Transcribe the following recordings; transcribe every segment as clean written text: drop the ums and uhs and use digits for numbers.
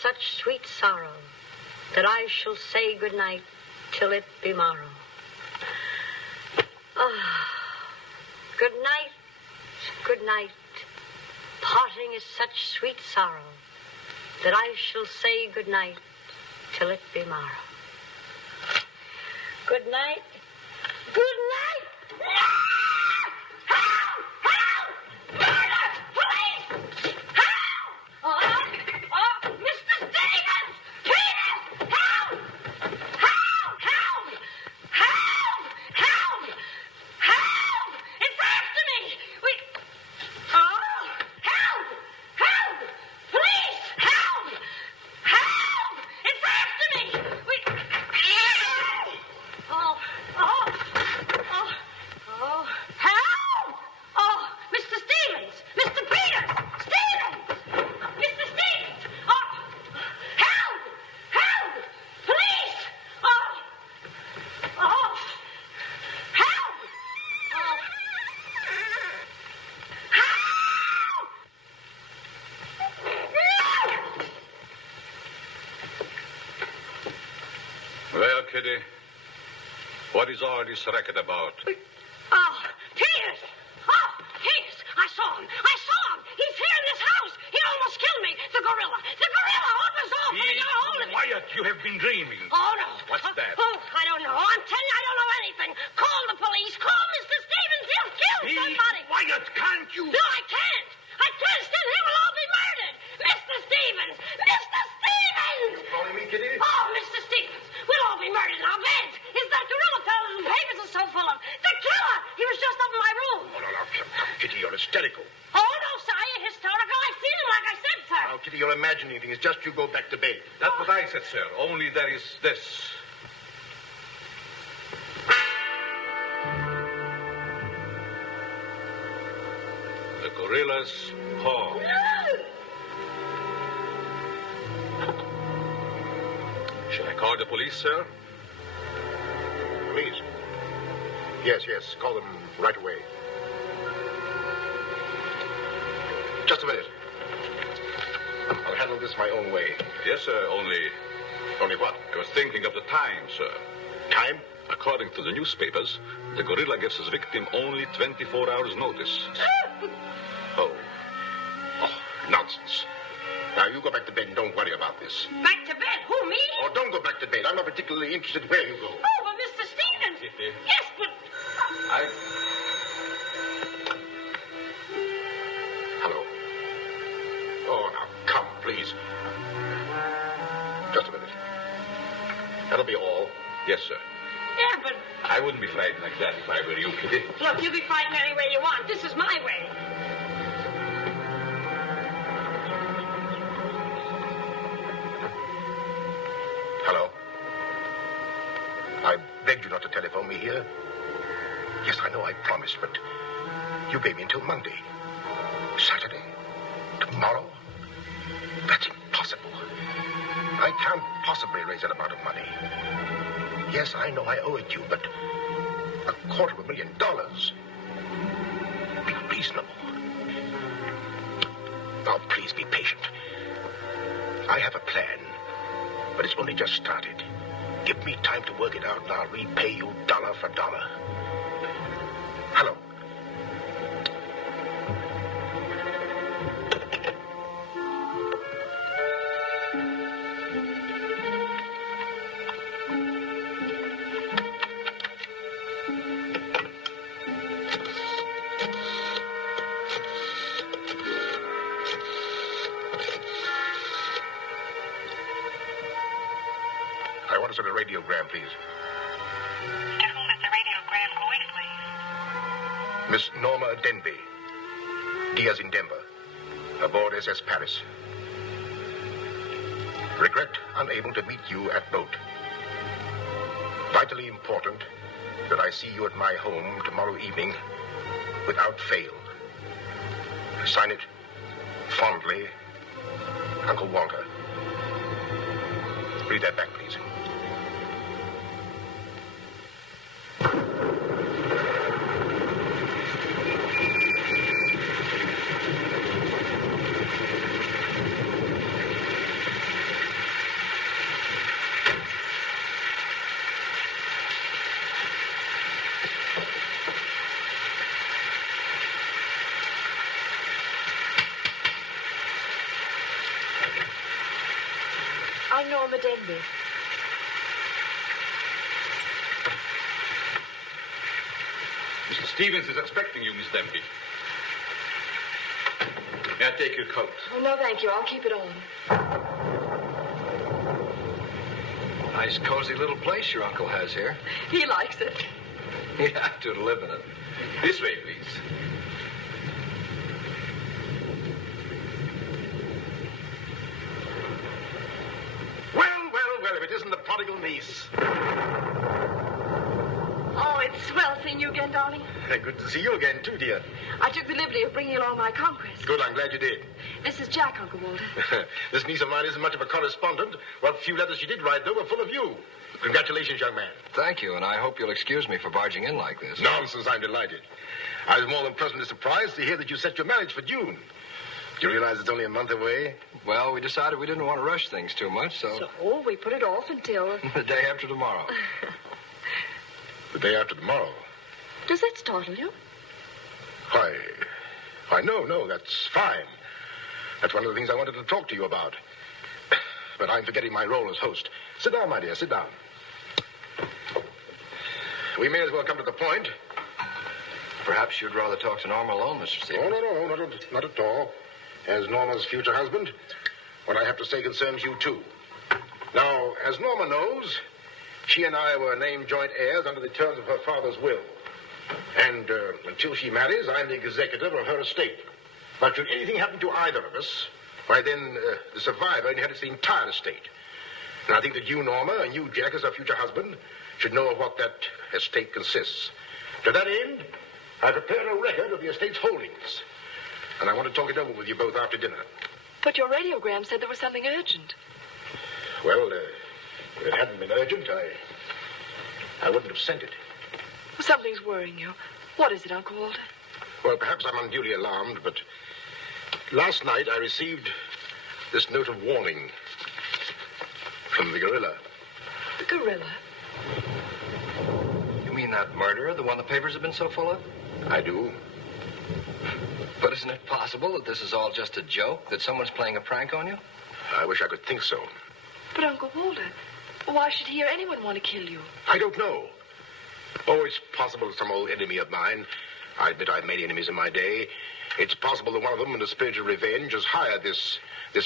Such sweet sorrow that I shall say good night till it be morrow. Good night, good night. Parting is such sweet sorrow that I shall say good night till it be morrow. Good night. Good night. Well, Kitty, what is all this racket about? Tears! Oh, Tears! I saw him! He's here in this house! He almost killed me! The gorilla! What was off when he got a hold of me? Quiet! You have been dreaming. Oh, no. What's that? Oh, I don't know. I'm telling you, I don't know anything. Call the police. Call Mr. Stevens. He'll kill somebody. Quiet, can't you? No, I can't. Still, he will all be murdered. Mr. Stevens! Calling me, Kitty? Oh, Mr. Stevens, we'll all be murdered in our beds. It's that gorilla fellow whose papers are so full of. The killer! He was just up in my room. Oh, no, Kitty, you're hysterical. Oh, no, sir, you're hysterical. I've seen him like I said, sir. Now, Kitty, you're imagining things. Just you go back to bed. That's what I said, sir. Only there is this. The gorilla's paw. Shall I call the police, sir? Police? Yes. Call them right away. Just a minute. I'll handle this my own way. Yes, sir, only... Only what? I was thinking of the time, sir. Time? According to the newspapers, the gorilla gives his victim only 24 hours' notice. Oh, nonsense. Now, you go back to bed and don't worry about this. Back to bed? Who, me? Oh, don't go back to bed. I'm not particularly interested where you go. Oh, but Mr. Stevens. Yes, but... Hello. Oh, now, come, please. Just a minute. That'll be all. Yes, sir. Yeah, but... I wouldn't be frightened like that if I were you, Kitty. Look, you be frightened any way you want. This is my way. Hello. I begged you not to telephone me here. Yes, I know I promised, but you gave me until Monday. Saturday? Tomorrow? That's impossible. I can't possibly raise that amount of money. Yes, I know I owe it you, but $250,000. Be reasonable. Now, please be patient. I have a plan, but it's only just started. Give me time to work it out, and I'll repay you dollar for dollar. Hello. I want to send a radiogram, please. To whom is the radiogram going, please? Miss Norma Denby, Diaz in Denver, aboard SS Paris. Regret unable to meet you at boat. Bye. vitally important that I see you at my home tomorrow evening without fail. Sign it fondly, Uncle Walter. Read that back, please. I'm Norma Denby. Mr. Stevens is expecting you, Miss Denby. May I take your coat? Oh, no, thank you. I'll keep it on. Nice, cozy little place your uncle has here. He likes it. You have to live in it. This way, please. Well, if it isn't the prodigal niece. Oh, it's swell seeing you again, darling. Good to see you again, too, dear. I took the liberty of bringing along my conquest. Good, I'm glad you did. This is Jack, Uncle Walter. This niece of mine isn't much of a correspondent. What few letters she did write, though, were full of you. Congratulations, young man. Thank you, and I hope you'll excuse me for barging in like this. Nonsense, I'm delighted. I was more than pleasantly surprised to hear that you set your marriage for June. Do you realize it's only a month away? Well, we decided we didn't want to rush things too much, so we put it off until... the day after tomorrow. The day after tomorrow? Does that startle you? Why, no, that's fine. That's one of the things I wanted to talk to you about. But I'm forgetting my role as host. Sit down, my dear, sit down. We may as well come to the point. Perhaps you'd rather talk to Norma alone, Mr. Stevens. Oh, no, not at all. As Norma's future husband, what I have to say concerns you, too. Now, as Norma knows, she and I were named joint heirs under the terms of her father's will. And until she marries, I'm the executor of her estate. But should anything happen to either of us, why then the survivor inherits the entire estate. And I think that you, Norma, and you, Jack, as her future husband, should know of what that estate consists. To that end, I prepared a record of the estate's holdings. And I want to talk it over with you both after dinner. But your radiogram said there was something urgent. Well, if it hadn't been urgent, I wouldn't have sent it. Well, something's worrying you. What is it, Uncle Walter? Well, perhaps I'm unduly alarmed, but last night I received this note of warning from the gorilla. The gorilla? You mean that murderer, the one the papers have been so full of? I do. But isn't it possible that this is all just a joke, that someone's playing a prank on you? I wish I could think so. But, Uncle Walter, why should he or anyone want to kill you? I don't know. Oh, it's possible that some old enemy of mine, I admit I've many enemies in my day, it's possible that one of them, in the spirit of revenge, has hired this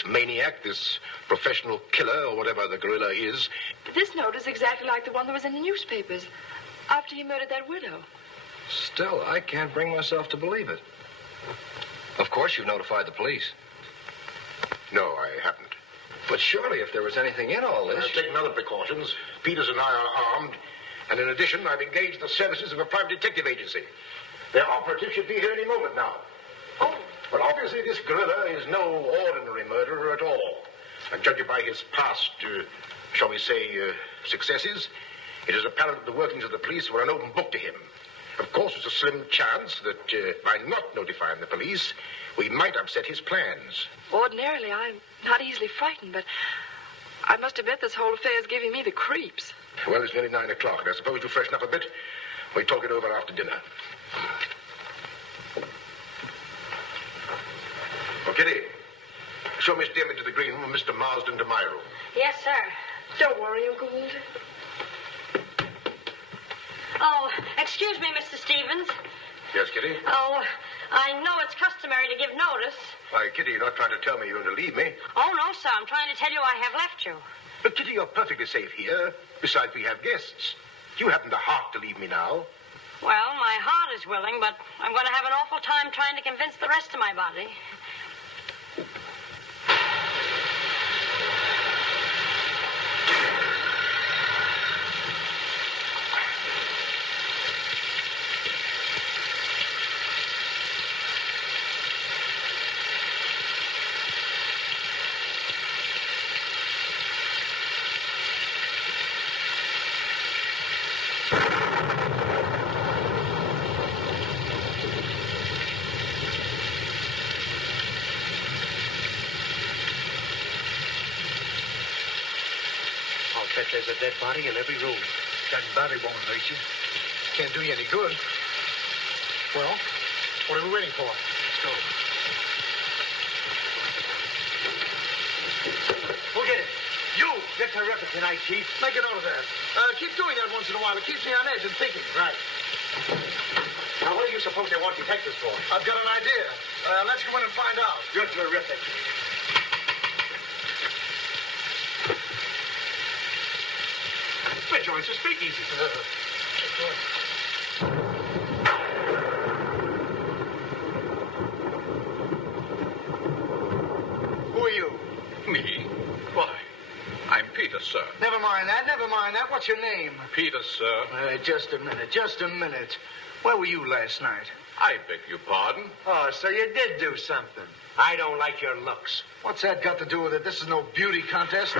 maniac, this professional killer, or whatever the gorilla is. This note is exactly like the one that was in the newspapers after he murdered that widow. Still, I can't bring myself to believe it. Of course, you've notified the police. No, I haven't. But surely, if there was anything in all this... I've taken other precautions. Peters and I are armed. And in addition, I've engaged the services of a private detective agency. Their operative should be here any moment now. Oh, but obviously this gorilla is no ordinary murderer at all. And judging by his past, shall we say, successes, it is apparent that the workings of the police were an open book to him. Of course, there's a slim chance that by not notifying the police, we might upset his plans. Ordinarily, I'm not easily frightened, but I must admit this whole affair is giving me the creeps. Well, it's nearly 9 o'clock, and I suppose you freshen up a bit. We talk it over after dinner. Oh, Kitty, show Miss Denby to the green room and Mr. Marsden to my room. Yes, sir. Don't worry, Uncle Walter. Oh, excuse me, Mr. Stevens. Yes, Kitty? Oh, I know it's customary to give notice. Why, Kitty, you're not trying to tell me you're going to leave me. Oh, no, sir. I'm trying to tell you I have left you. But, Kitty, you're perfectly safe here. Besides, we have guests. You haven't the heart to leave me now. Well, my heart is willing, but I'm going to have an awful time trying to convince the rest of my body. bet there's a dead body in every room. That body won't hurt you. Can't do you any good. Well, what are we waiting for? Let's go. Who'll get it? You! Get terrific tonight, Chief. Make a note of that. Keep doing that once in a while. It keeps me on edge and thinking. Right. Now, what do you suppose they want detectives for? I've got an idea. Let's go in and find out. You're terrific. Join us, speak easy. Who are you? Me? Why? I'm Peter, sir. Never mind that. What's your name? Peter, sir. Just a minute. Where were you last night? I beg your pardon. Oh, so you did do something. I don't like your looks. What's that got to do with it? This is no beauty contest.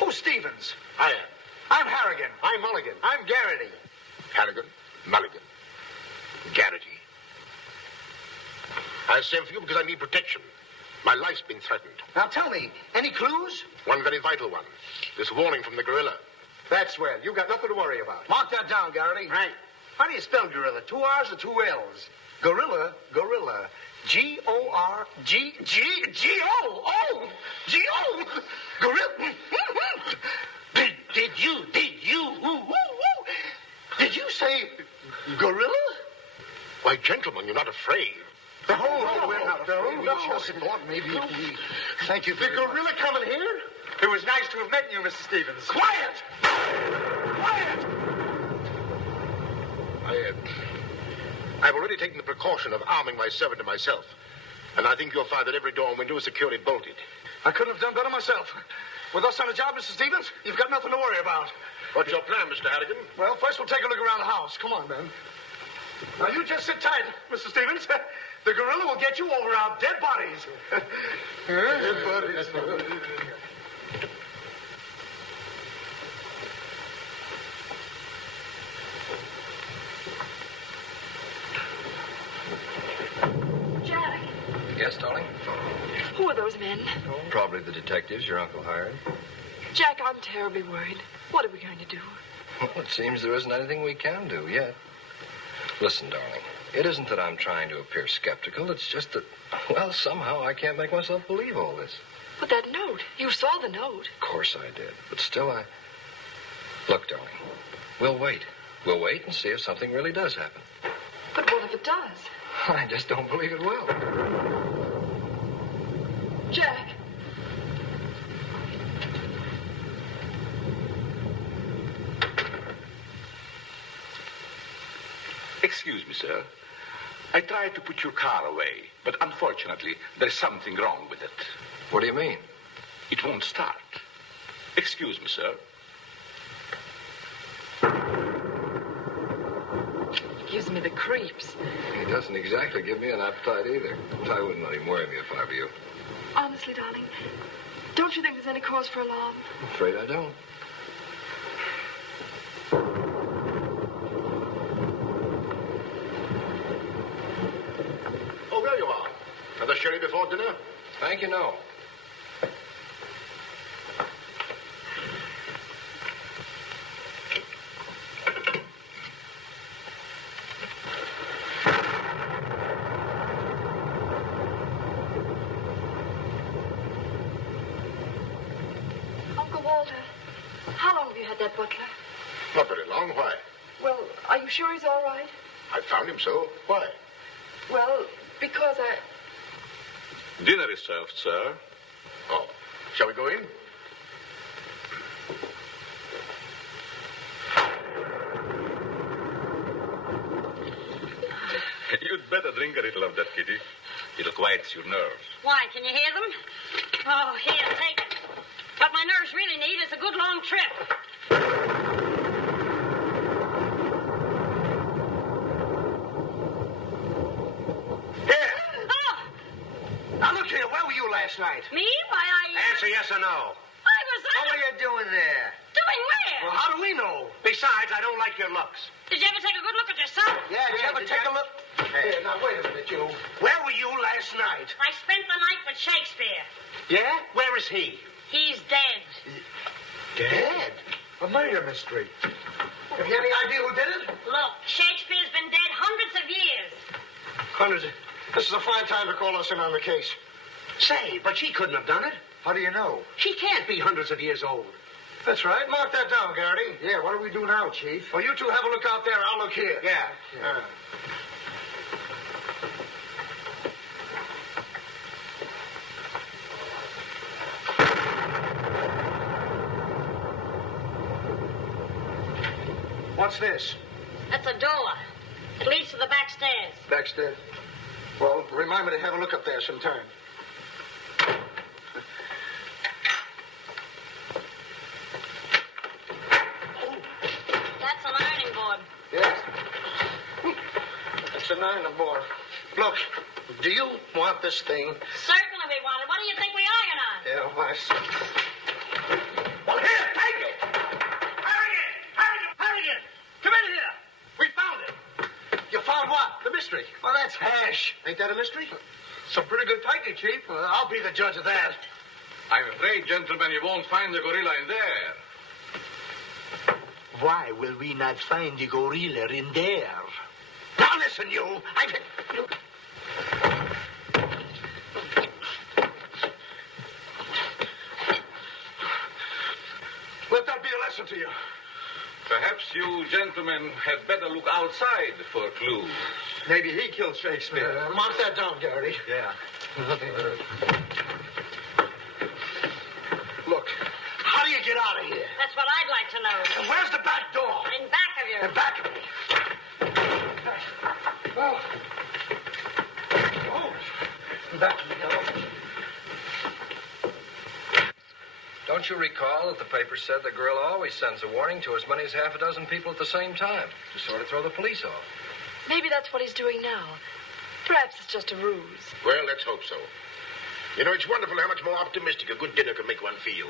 Who's Stevens? I am. I'm Harrigan. I'm Mulligan. I'm Garrity. Harrigan, Mulligan, Garrity. I sent for you because I need protection. My life's been threatened. Now tell me, any clues? One very vital one. This warning from the gorilla. That's swell. You got nothing to worry about. Mark that down, Garrity. Right. How do you spell gorilla? 2 R's or 2 L's? Gorilla. G-O-R-G-G-G-O. G-O. Gorilla. Did you say gorilla? Why, gentlemen, you're not afraid. We're not afraid. We just thought maybe if we... Thank you The very much. gorilla coming here? It was nice to have met you, Mr. Stevens. Quiet! I've already taken the precaution of arming my servant and myself. And I think you'll find that every door and window is securely bolted. I couldn't have done better myself. With us on the job, Mr. Stevens, you've got nothing to worry about. What's your plan, Mr. Harrigan? Well, first we'll take a look around the house. Come on, man. Now, you just sit tight, Mr. Stevens. The gorilla will get you over our dead bodies. Dead bodies. Jack, Yes, darling? who are those men? Probably the detectives your uncle hired. Jack, I'm terribly worried. What are we going to do? Well, it seems there isn't anything we can do yet. Listen, darling, it isn't that I'm trying to appear skeptical. It's just that, well, somehow I can't make myself believe all this. But that note, you saw the note. Of course I did, but still Look, darling, we'll wait. We'll wait and see if something really does happen. But what if it does? I just don't believe it will. Jack. Excuse me, sir. I tried to put your car away, but unfortunately, there's something wrong with it. What do you mean? It won't start. Excuse me, sir. Gives me the creeps. He doesn't exactly give me an appetite either. I wouldn't let him worry me if I were you. Honestly, darling, don't you think there's any cause for alarm? I'm afraid I don't. Oh, there you are. Another sherry before dinner? Thank you, no. Uncle Walter, how long have you had that butler? Not very long. Why? Well, are you sure he's all right? I found him so. Why? Well, because Dinner is served, sir. Oh, shall we go in? You'd better drink a little of that, Kitty. It'll quiet your nerves. Why, can you hear them? Oh, here, take it. What my nerves really need is a good long trip. Here. Oh, Now, look here. Where were you last night? me? Why, Answer yes or no. Besides, I don't like your looks. Did you ever take a good look at yourself? Yeah, did you ever take a look? Hey, now, wait a minute, you. Where were you last night? I spent the night with Shakespeare. Yeah? Where is he? He's dead. Dead? A murder mystery. Have you any idea who did it? Look, Shakespeare's been dead hundreds of years. Hundreds. This is a fine time to call us in on the case. Say, but she couldn't have done it. How do you know? She can't be hundreds of years old. That's right. Mark that down, Garrity. Yeah, what do we do now, Chief? Well, you two have a look out there. I'll look here. Yeah. What's this? That's a door. It leads to the back stairs. Backstairs. Well, remind me to have a look up there sometime. That's an ironing board. Yes. It's an ironing board. Look, do you want this thing? Certainly we want it. What do you think we iron on? Yeah, I see. Well, here, take it! Harrigan! Come in here! We found it! You found what? The mystery. Well, that's hash. Ain't that a mystery? Some pretty good piping, Chief. I'll be the judge of that. I'm afraid, gentlemen, you won't find the gorilla in there. Why will we not find the gorilla in there? Now listen, you. Let that be a lesson to you. Perhaps you gentlemen had better look outside for clues. Maybe he killed Shakespeare. Mark that down, Garrity. Yeah. Look, how do you get out of here? That's what I'd like to know. And where's the back door? In back of you. In back of me. Oh. Oh. Back of me, now. Don't you recall that the paper said the gorilla always sends a warning to as many as half a dozen people at the same time to sort of throw the police off? Maybe that's what he's doing now. Perhaps it's just a ruse. Well, let's hope so. You know, it's wonderful how much more optimistic a good dinner can make one feel.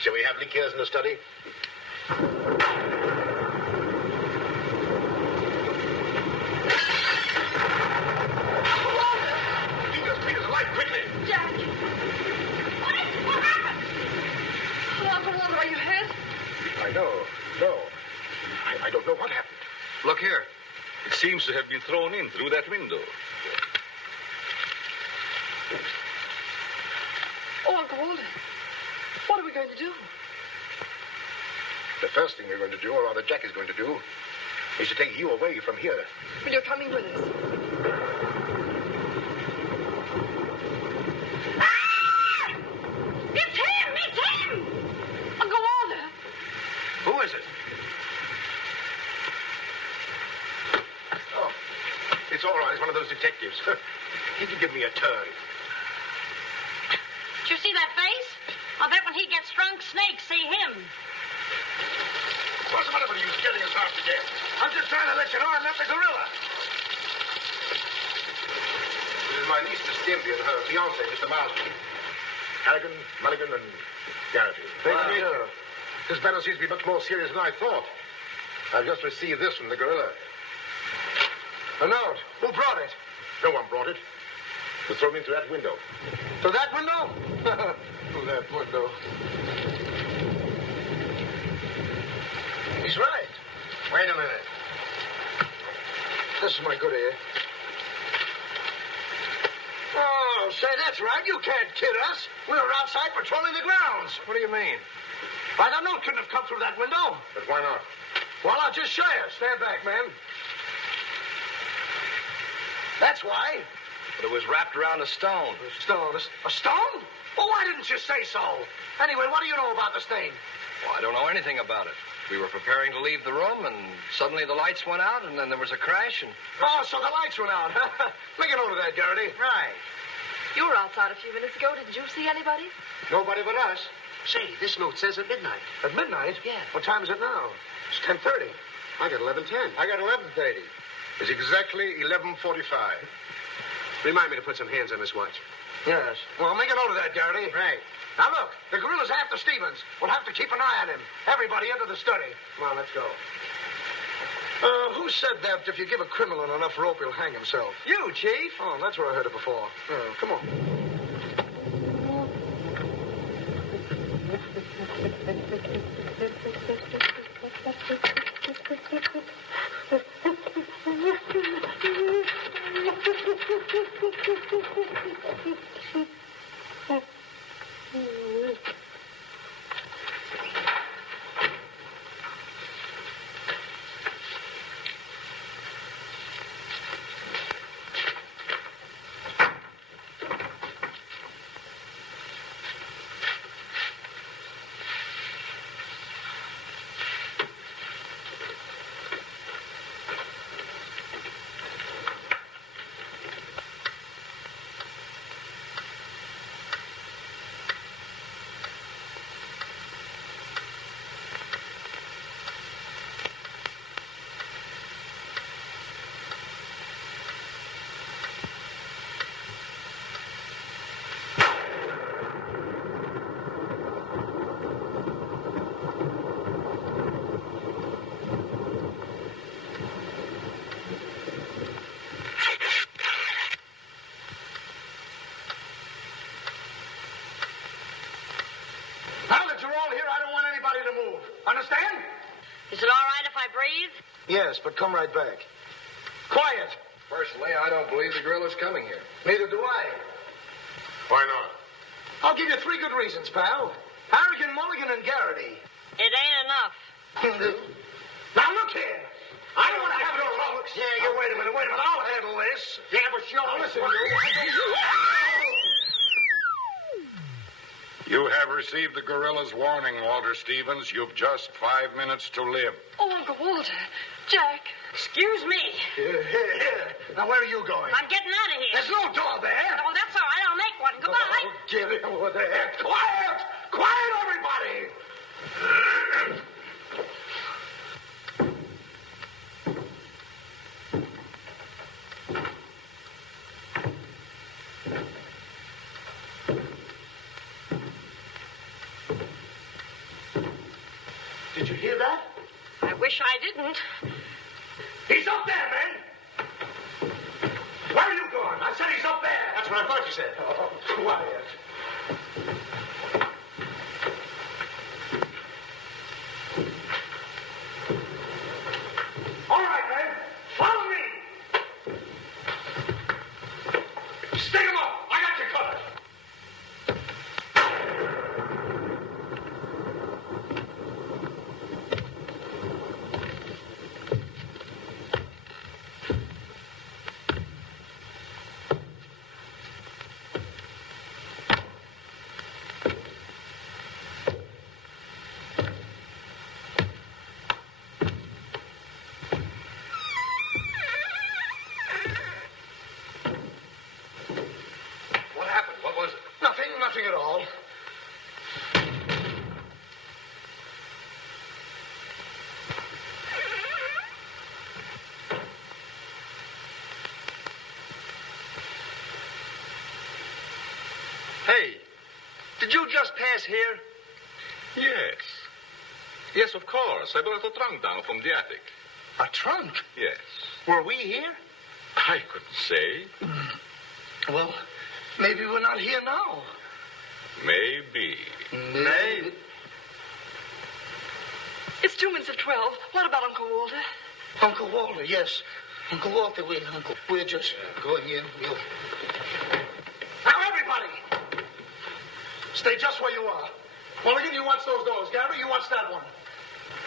Shall we have liqueurs in the study? Speed us alight, quickly! Jack! What happened? Oh, Uncle Walter, are you hurt? I know. No. I don't know what happened. Look here. It seems to have been thrown in through that window. Oh, Uncle Walter, what are we going to do? The first thing we're going to do, or rather Jack is going to do, is to take you away from here. Well, you're coming with us. Ah! It's him! It's him! Uncle Walter! Who is it? Oh, it's all right. It's one of those detectives. He can give me a turn. Did you see that face? I'll bet when he gets drunk, snakes see him. What's the matter with you scaring us off again? I'm just trying to let you know I'm not the gorilla. This is my niece, Miss Denby, and her fiancé, Mr. Marsden. Harrigan, Mulligan, and Garrity. Thank you. This matter seems to be much more serious than I thought. I've just received this from the gorilla. A note. Who brought it? No one brought it. It was thrown in through that window. Through that window? Through that window. He's right. Wait a minute. This is my good ear. Oh, say, that's right. You can't kid us. We were outside patrolling the grounds. What do you mean? Why, the note couldn't have come through that window. But why not? Well, I'll just show you. Stand back, man. That's why. But it was wrapped around a stone. A stone? A stone? Well, why didn't you say so? Anyway, what do you know about this thing? Well, I don't know anything about it. We were preparing to leave the room, and suddenly the lights went out, and then there was a crash, and... Oh, so the lights went out. Make a note of that, Garrity. Right. You were outside a few minutes ago. Didn't you see anybody? Nobody but us. Say, this note says at midnight. At midnight? Yeah. What time is it now? It's 10:30. I got 11:10. I got 11:30. It's exactly 11:45. Remind me to put some hands on this watch. Yes. Well, make a note of that, Garrity. Right. Now, look, the gorilla's after Stevens. We'll have to keep an eye on him. Everybody into the study. Come on, let's go. Who said that if you give a criminal enough rope, he'll hang himself? You, Chief. Oh, that's where I heard it before. Come on. Understand? Is it all right if I breathe? Yes, but come right back. Quiet! Personally, I don't believe the gorilla's coming here. Neither do I. Why not? I'll give you 3 good reasons, pal. Harrigan, Mulligan, and Garrity. It ain't enough. Now, look here. I don't want to have no trouble. Yeah, you wait a minute. I'll handle this. Yeah, but sure. Now, listen, You have received the gorilla's warning, Walter Stevens. You've just 5 minutes to live. Oh, Uncle Walter. Jack. Excuse me. Here. Now, where are you going? I'm getting out of here. There's no door there. Oh, that's all right. I'll make one. Goodbye. Oh, get it over there. Quiet! Quiet, everybody! Did you hear that? I wish I didn't. He's up there, man! Where are you going? I said he's up there. That's what I thought you said. Oh, quiet. All right, man. Follow me. Stick him up. I got you covered. Nothing at all. Hey, did you just pass here? Yes. Yes, of course. I brought a trunk down from the attic. A trunk? Yes. Were we here? I couldn't say. Well, maybe we're not here now. Maybe. Maybe. It's 2 minutes of 12. What about Uncle Walter? Uncle Walter, yes. Uncle Walter, we're just going in. Now, everybody! Stay just where you are. Mulligan, you watch those doors. Gary, you watch that one.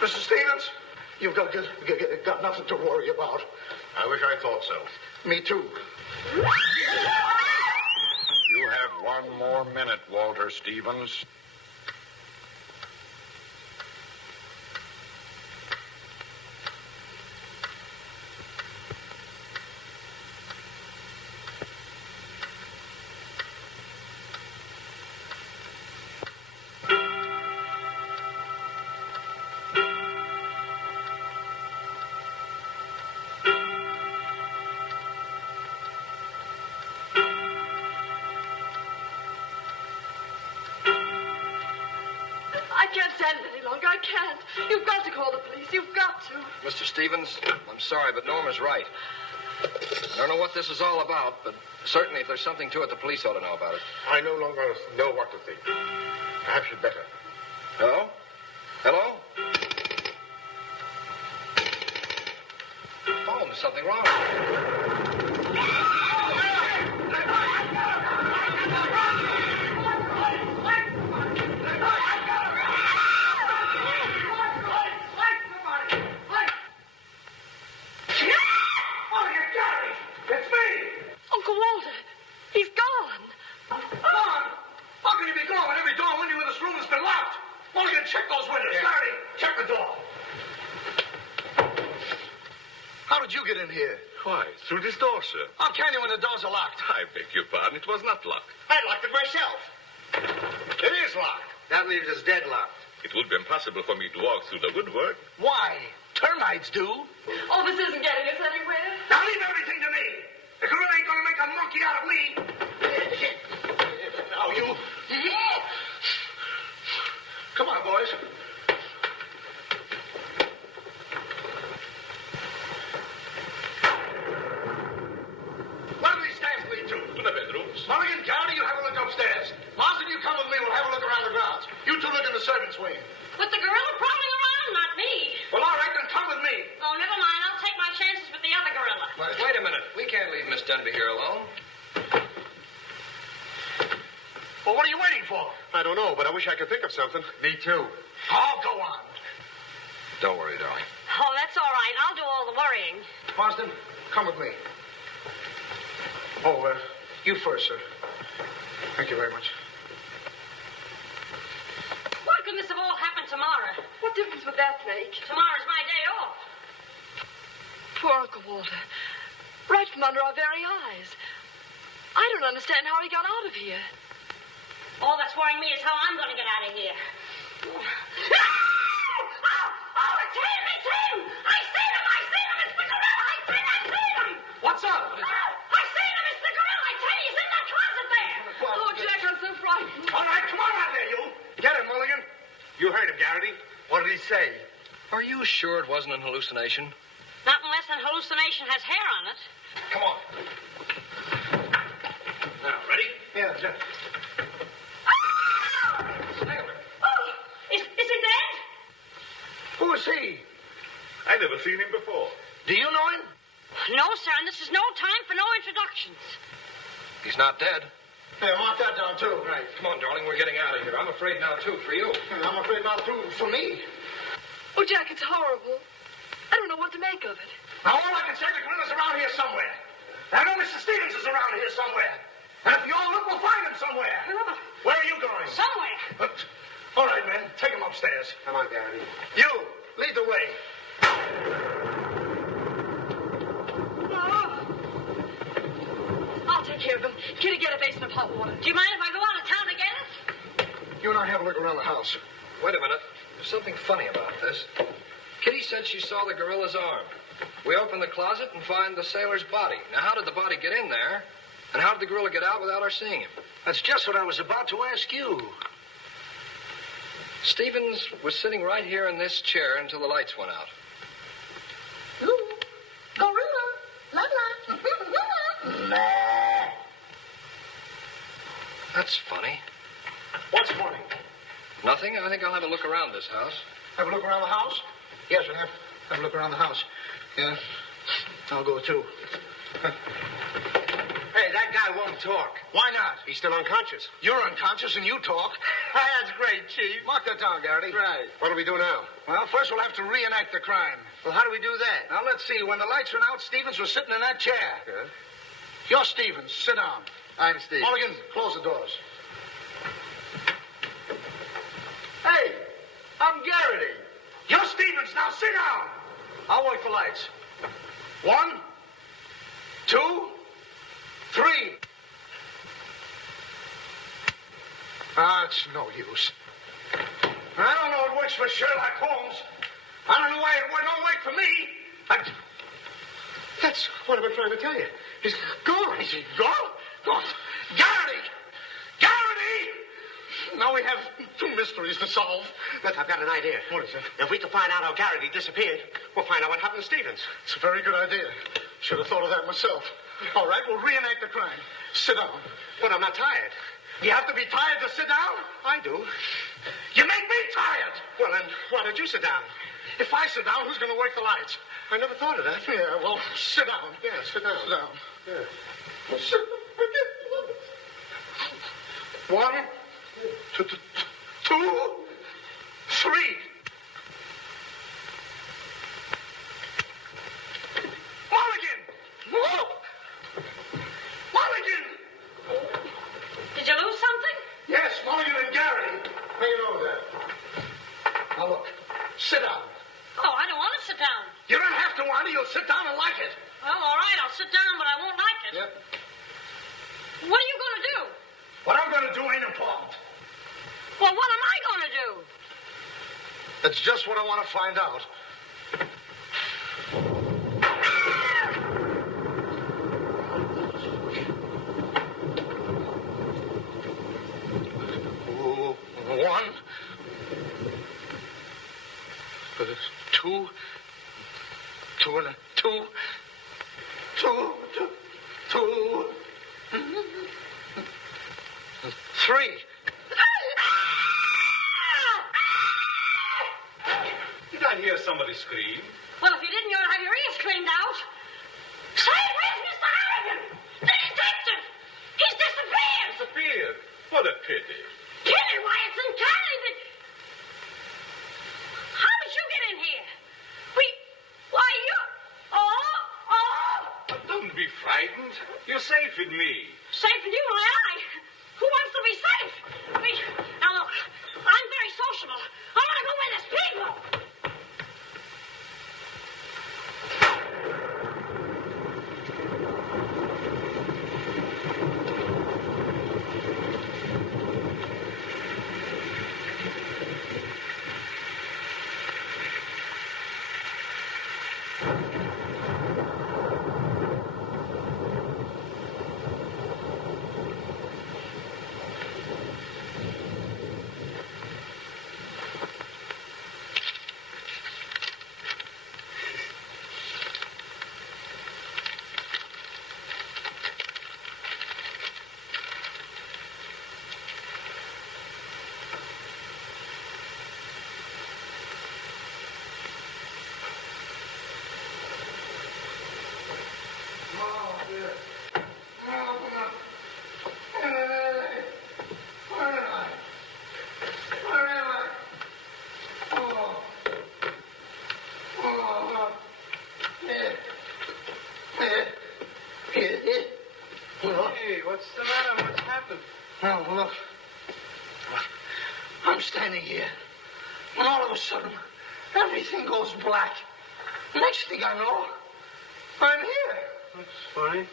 Mr. Stevens, you've got nothing to worry about. I wish I thought so. Me too. You have 1 more minute, Walter Stevens. call the police. You've got to. Mr. Stevens, I'm sorry, but Norma's right. I don't know what this is all about, but certainly if there's something to it, the police ought to know about it. I no longer know what to think. Perhaps you'd better. Hello? Hello? Oh, there's something wrong. Uncle Walter, he's gone. Gone? How can he be gone when every door and window in this room has been locked? Mulligan, check those windows. Larry, check the door. How did you get in here? Why, through this door, sir. How can you when the doors are locked? I beg your pardon. It was not locked. I locked it myself. It is locked. That leaves us deadlocked. It would be impossible for me to walk through the woodwork. Why? Termites do. Oh, this isn't getting us anywhere. Now leave everything to me. The gorilla ain't gonna make a monkey out of me. Now you. Come on, boys. Where do these stairs lead to? To the bedrooms. Mulligan, Garrity, you have a look upstairs. Marsden, you come with me. We'll have a look around the grounds. You two look in the servants' wing. With the gorilla prowling around, not me. Well, all right, then come with me. Oh, never mind. I'll take my chances with the other gorilla. Wait a minute. We can't leave Miss Denby here alone. Well, what are you waiting for? I don't know, but I wish I could think of something. Me too. Oh, go on. Don't worry, darling. Oh, that's all right. I'll do all the worrying. Marsden, come with me. Oh, you first, sir. Thank you very much. Why couldn't this have all happened tomorrow? What difference would that make? Tomorrow's my day off. Poor Uncle Walter. Right from under our very eyes. I don't understand how he got out of here. All that's worrying me is how I'm going to get out of here. Oh, it's him! It's him! I seen him! It's the gorilla! I seen him! What's up? Oh, I seen him! It's the gorilla! I tell you, he's in that closet there! Oh, Jack, I'm so frightened. All right, come on out there, you. Get him, Mulligan. You heard him, Garrity. What did he say? Are you sure it wasn't an hallucination? Not unless an hallucination has hair on it. Come on. Now, ready? Yeah, sir. Oh, is he dead? Who is he? I never seen him before. Do you know him? No, sir, and this is no time for no introductions. He's not dead. Yeah, mark that down, too. Right. Come on, darling. We're getting out of here. I'm afraid now, too, for you. I'm afraid not, too, for me. Oh, Jack, it's horrible. I don't know what to make of it. Now, all I can say, the gorilla's around here somewhere. I know Mr. Stevens is around here somewhere. And if you all look, we'll find him somewhere. Where are you going? Somewhere. All right, men. Take him upstairs. Come on, Garrity. You, lead the way. I'll take care of him. Kitty, get a basin of hot water. Do you mind if I go out of town to get it? You and I have a look around the house. Wait a minute. There's something funny about this. Kitty said she saw the gorilla's arm. We open the closet and find the sailor's body. Now, how did the body get in there? And how did the gorilla get out without our seeing him? That's just what I was about to ask you. Stevens was sitting right here in this chair until the lights went out. Ooh, gorilla. La la. That's funny. What's funny? Nothing. I think I'll have a look around this house. Have a look around the house? Yes, we'll have a look around the house. Yeah, I'll go too. Hey, that guy won't talk. Why not? He's still unconscious. You're unconscious and you talk. That's great, Chief. Mark that down, Garrity. Right. What do we do now? Well, first we'll have to reenact the crime. Well, how do we do that? Now, let's see. When the lights went out, Stevens was sitting in that chair. Yeah. You're Stevens. Sit down. I'm Steve. Mulligan, close the doors. Hey, I'm Garrity. You're Stevens. Now, sit down. I'll wait for lights. 1, 2, 3. It's no use. I don't know it works for Sherlock Holmes. I don't know why it don't work for me. That's what I've been trying to tell you. He's gone. Is he gone? Gone. Garrity! Garrity! now we have 2 mysteries to solve. Look, I've got an idea. What is it? If we can find out how Garrity disappeared, we'll find out what happened to Stevens. It's a very good idea. Should have thought of that myself. All right, we'll reenact the crime. Sit down. But I'm not tired. You have to be tired to sit down? I do. You make me tired. Well, then, why don't you sit down? If I sit down, who's going to work the lights? I never thought of that. Yeah, well, sit down. Yeah, sit down. Sit down. Yeah. Well, sit down. 1, 2, 3. Mulligan! Whoa! Mulligan! Did you lose something? Yes, Mulligan and Garrity. How you know that? Now look, sit down. Oh, I don't want to sit down. You don't have to want it. You'll sit down and like it. Well, all right, I'll sit down, but I won't like it. Yep. What are you going to do? What I'm going to do ain't important. Well, what am I going to do? That's just what I want to find out. One, 2, 2 and a 2, 3. Did I hear somebody scream? Well, if you didn't, you'll have your ears cleaned out. Say, where's Mr. Harrigan? The detective! He's disappeared! Disappeared? What a pity. Pity? Why, it's uncanny that... How did you get in here? Why, you... Oh! But don't be frightened. You're safe with me. Safe in you, my eye. Who wants to be safe? Now, look, I'm very sociable. I want to go where there's people. Hey, what's the matter? What's happened? Oh, look. I'm standing here. And all of a sudden, everything goes black. Next thing I know, I'm here. That's funny.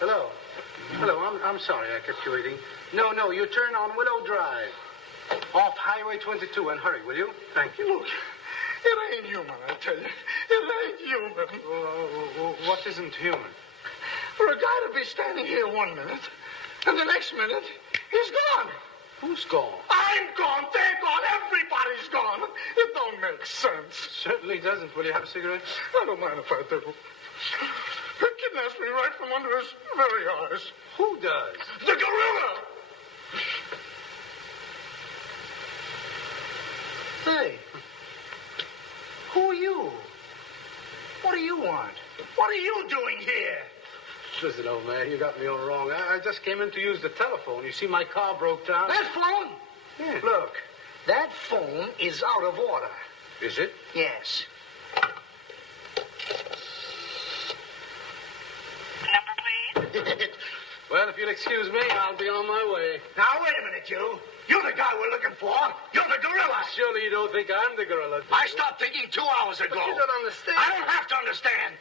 Hello. Hello, I'm sorry I kept you waiting. No, you turn on Willow Drive. Off Highway 22 and hurry, will you? Thank you. Look, it ain't human, I tell you. It ain't human. What isn't human? For a guy to be standing here 1 minute, and the next minute, he's gone. Who's gone? I'm gone. They're gone. Everybody's gone. It don't make sense. Certainly doesn't. Will you have a cigarette? I don't mind if I do. He kidnaps me right from under his very eyes. Who does? The gorilla! Hey. Who are you? What do you want? What are you doing here? Listen, old man, you got me all wrong. I just came in to use the telephone. You see, my car broke down. That phone? Yeah. Look, that phone is out of order. Is it? Yes. Number, please. Well, if you'll excuse me, I'll be on my way. Now, wait a minute, you. You're the guy we're looking for. You're the gorilla. Surely you don't think I'm the gorilla, do you? I stopped thinking 2 hours ago. But you don't understand. I don't have to understand.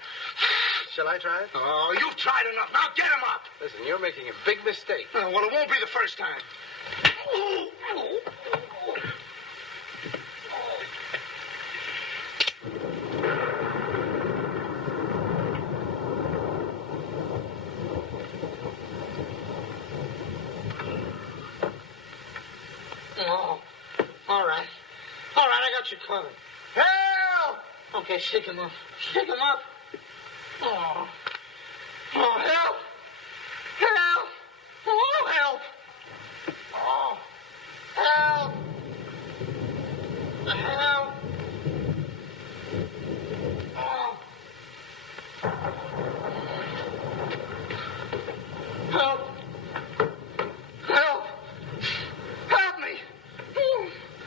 Shall I try it? Oh, you've tried enough. Now get him up. Listen, you're making a big mistake. Well, it won't be the first time. got you coming. Help! Okay, shake him up. Shake him up. Oh, help! Help! Oh, help! Oh, help! Help! Oh. Help! Help! Help me!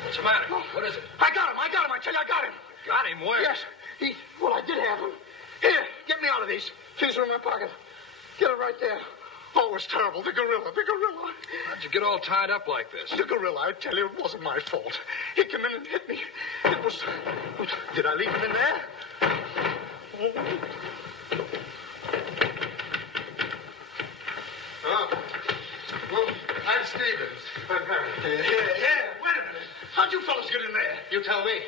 What's the matter? What is it? I got him! I tell you, I got him! Got him? Where? Yes. Well, I did have him. Here, get me out of these. Keys are in my pocket. Get it right there. Oh, it was terrible. The gorilla. How'd you get all tied up like this? The gorilla, I tell you, it wasn't my fault. He came in and hit me. It was... Did I leave him in there? Oh. Well, I'm Stevens. I'm Harry. Yeah, wait a minute. How'd you fellas get in there? You tell me.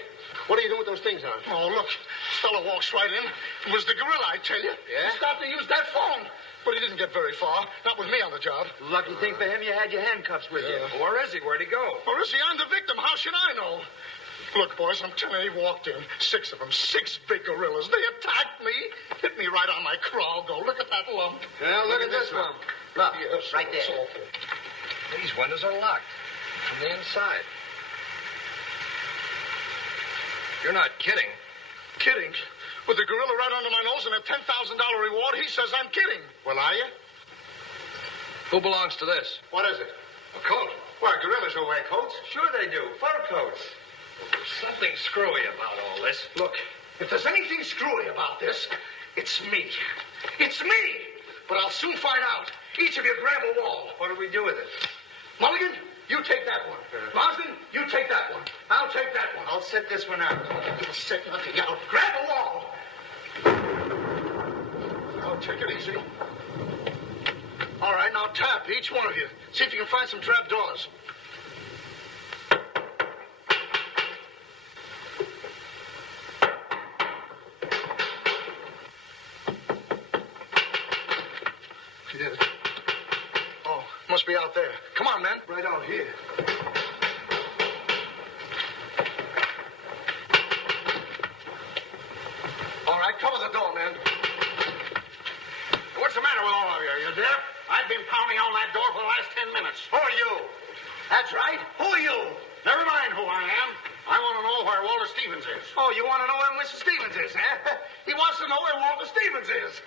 What are you doing with those things on? Oh, look. This fellow walks right in. It was the gorilla, I tell you. Yeah? He started to use that phone. But he didn't get very far. Not with me on the job. Lucky thing for him, you had your handcuffs with you. Where is he? Where'd he go? Or is he? I'm the victim. How should I know? Look, boys, I'm telling you, he walked in. 6 of them. 6 big gorillas. They attacked me. Hit me right on my crawl. Go, look at that lump. Now, look at this one. Look, Yes, right there. it's awful. These windows are locked from the inside. You're not kidding. Kidding? With the gorilla right under my nose and a $10,000 reward, he says I'm kidding. Well, are you? Who belongs to this? What is it? A coat. Why, gorillas don't wear coats. Sure they do. Fur coats. Something screwy about all this. Look, if there's anything screwy about this, it's me. It's me! But I'll soon find out. Each of you grab a wall. What do we do with it? Mulligan, you take that one. Marsden, you take that one. I'll take that one. I'll set this one out. You'll set nothing out. Grab a wall. I'll take it easy. All right, now tap, each one of you. See if you can find some trap doors. She did it. Oh, must be out there. Come on, man. Right out here. All right, cover the door, man. What's the matter with all of you? You deaf? I've been pounding on that door for the last 10 minutes. Who are you? That's right. Who are you? Never mind who I am. I want to know where Walter Stevens is. Oh, you want to know where Mr. Stevens is, huh? He wants to know where Walter Stevens is.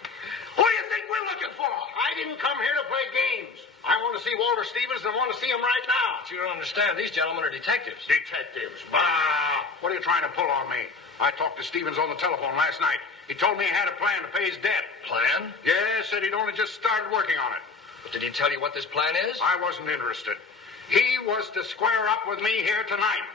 Who do you think we're looking for? I didn't come here to play games. I want to see Walter Stevens and I want to see him right now. But you don't understand. These gentlemen are detectives. Detectives? Bah! What are you trying to pull on me? I talked to Stevens on the telephone last night. He told me he had a plan to pay his debt. Plan? Yeah, said he'd only just started working on it. But did he tell you what this plan is? I wasn't interested. He was to square up with me here tonight.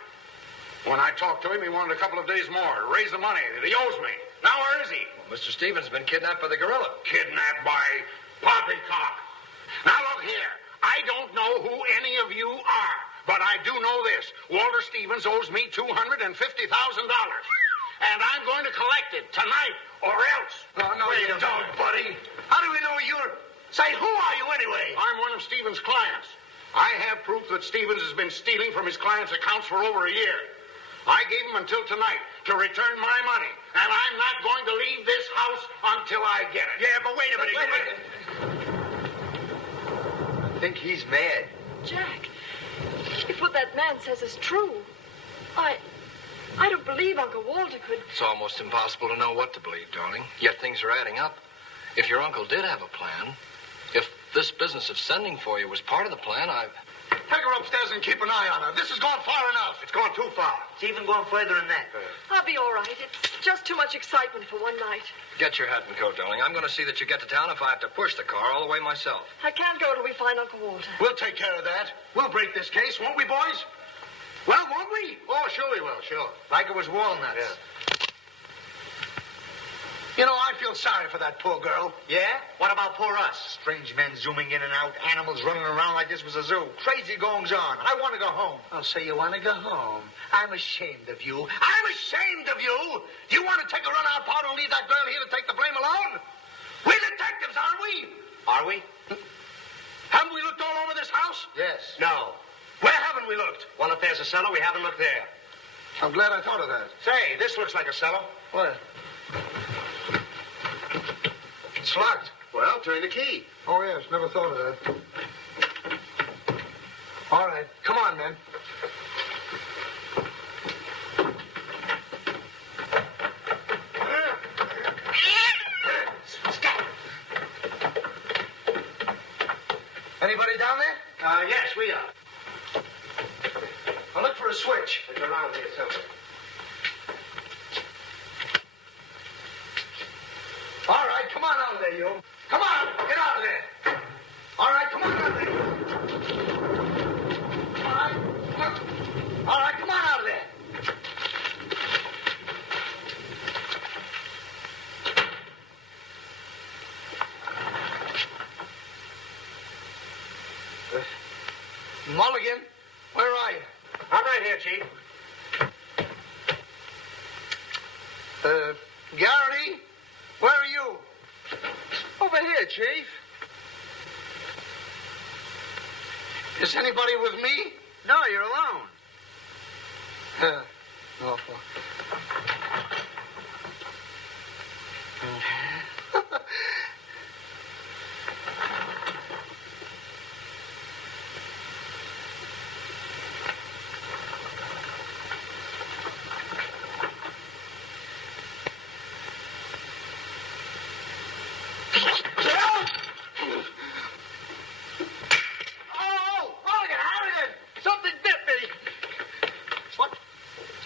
When I talked to him, he wanted a couple of days more to raise the money that he owes me. Now where is he? Well, Mr. Stevens has been kidnapped by the gorilla. Kidnapped by poppycock. Now look here. I don't know who any of you are, but I do know this. Walter Stevens owes me $250,000. And I'm going to collect it tonight or else. No, you don't, buddy. How do we know you're... Say, who are you anyway? I'm one of Stevens' clients. I have proof that Stevens has been stealing from his clients' accounts for over a year. I gave him until tonight to return my money, and I'm not going to leave this house until I get it. Yeah, but wait a minute. I think he's mad. Jack, if what that man says is true, I don't believe Uncle Walter could... It's almost impossible to know what to believe, darling. Yet things are adding up. If your uncle did have a plan, if this business of sending for you was part of the plan, Take her upstairs and keep an eye on her. This has gone far enough. It's gone too far. It's even going further than that. I'll be all right. It's just too much excitement for one night. Get your hat and coat, darling. I'm going to see that you get to town if I have to push the car all the way myself. I can't go till we find Uncle Walter. We'll take care of that. We'll break this case, won't we, boys? Well, won't we? Oh, sure we will, sure. Like it was walnuts. Yeah. You know, I feel sorry for that poor girl. Yeah? What about poor us? Strange men zooming in and out, animals running around like this was a zoo. Crazy goings on. I want to go home. Oh, so you want to go home? I'm ashamed of you. I'm ashamed of you. Do you want to take a run-out powder and leave that girl here to take the blame alone? We're detectives, aren't we? Are we? Haven't we looked all over this house? Yes. No. Where haven't we looked? Well, if there's a cellar, we haven't looked there. I'm glad I thought of that. Say, this looks like a cellar. What? It's locked. Well, turn the key. Oh, yes. Never thought of that. All right. Come on, men. Anybody down there? Yes, we are. I'll look for a switch. It's around here somewhere. All right, come on out of there, you. Come on, get out of there. All right, come on out of there. All right, come on out of there. Mulligan, where are you? I'm right here, Chief. Garrity, where are you? Over here, Chief. Is anybody with me? No, you're alone. Awful.